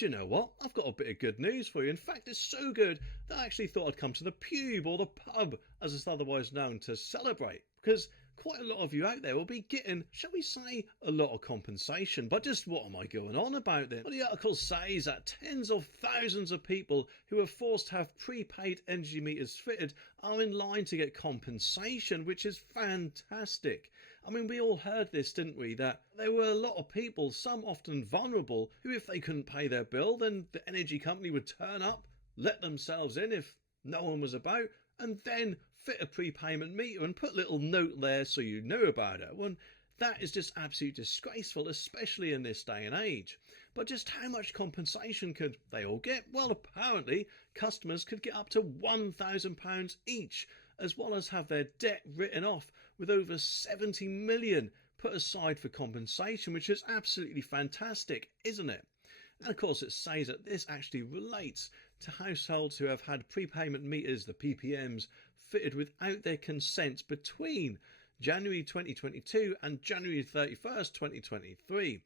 do you know what? I've got a bit of good news for you. In fact, it's so good that I actually thought I'd come to the pube, or the pub as it's otherwise known, to celebrate. Because quite a lot of you out there will be getting, shall we say, a lot of compensation. But just what am I going on about then? Well, the article says that tens of thousands of people who are forced to have prepaid energy meters fitted are in line to get compensation, which is fantastic. I mean, we all heard this, didn't we? That there were a lot of people, some often vulnerable, who if they couldn't pay their bill, then the energy company would turn up, let themselves in if no one was about, and then fit a prepayment meter and put a little note there so you know about it. Well, that is just absolutely disgraceful, especially in this day and age. But just how much compensation could they all get? Well, apparently customers could get up to £1,000 each, as well as have their debt written off, with over 70 million put aside for compensation, which is absolutely fantastic, isn't it? And of course it says that this actually relates to households who have had prepayment meters, the PPMs, fitted without their consent between January 2022 and January 31st, 2023.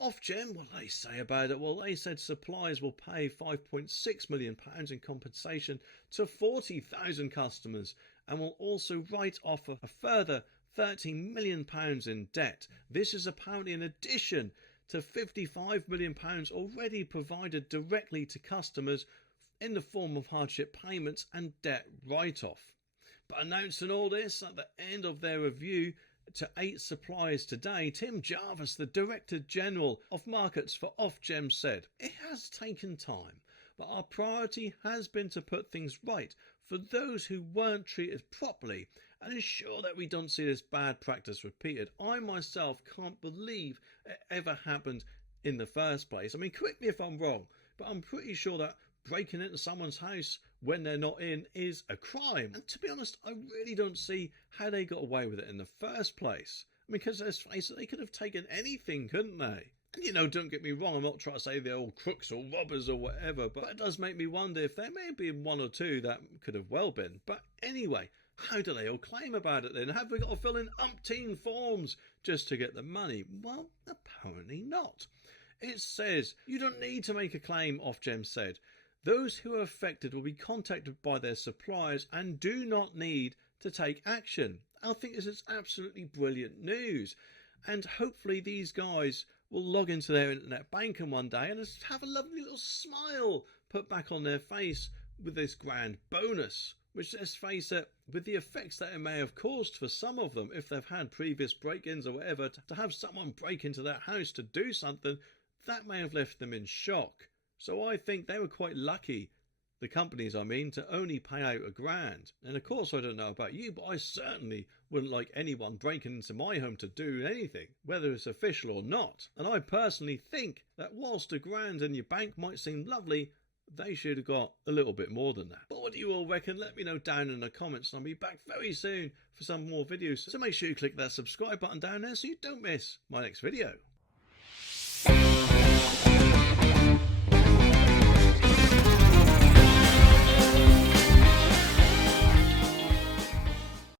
Ofgem, what do they say about it? Well, they said suppliers will pay £5.6 million in compensation to 40,000 customers and will also write off a further £13 million in debt. This is apparently in addition to £55 million already provided directly to customers in the form of hardship payments and debt write-off. But announcing all this at the end of their review to 8 suppliers today, Tim Jarvis, the Director General of Markets for Ofgem, said, "It has taken time, but our priority has been to put things right for those who weren't treated properly and ensure that we don't see this bad practice repeated. I myself can't believe it ever happened in the first place. I mean, correct me if I'm wrong, but I'm pretty sure that breaking into someone's house when they're not in is a crime. And to be honest, I really don't see how they got away with it in the first place. I mean, because let's face it, they could have taken anything, couldn't they? And you know, don't get me wrong, I'm not trying to say they're all crooks or robbers or whatever, but it does make me wonder if there may have been one or two that could have well been. But anyway, how do they all claim about it then? Have we got to fill in umpteen forms just to get the money? Well, apparently not. It says you don't need to make a claim, Ofgem said. Those who are affected will be contacted by their suppliers and do not need to take action. I think this is absolutely brilliant news. And hopefully these guys will log into their internet banking one day and just have a lovely little smile put back on their face with this grand bonus. Which, let's face it, with the effects that it may have caused for some of them, if they've had previous break-ins or whatever, to have someone break into their house to do something, that may have left them in shock. So I think they were quite lucky, the companies I mean, to only pay out £1,000. And of course I don't know about you, but I certainly wouldn't like anyone breaking into my home to do anything, whether it's official or not. And I personally think that whilst £1,000 in your bank might seem lovely, they should have got a little bit more than that. But what do you all reckon? Let me know down in the comments, and I'll be back very soon for some more videos. So make sure you click that subscribe button down there so you don't miss my next video.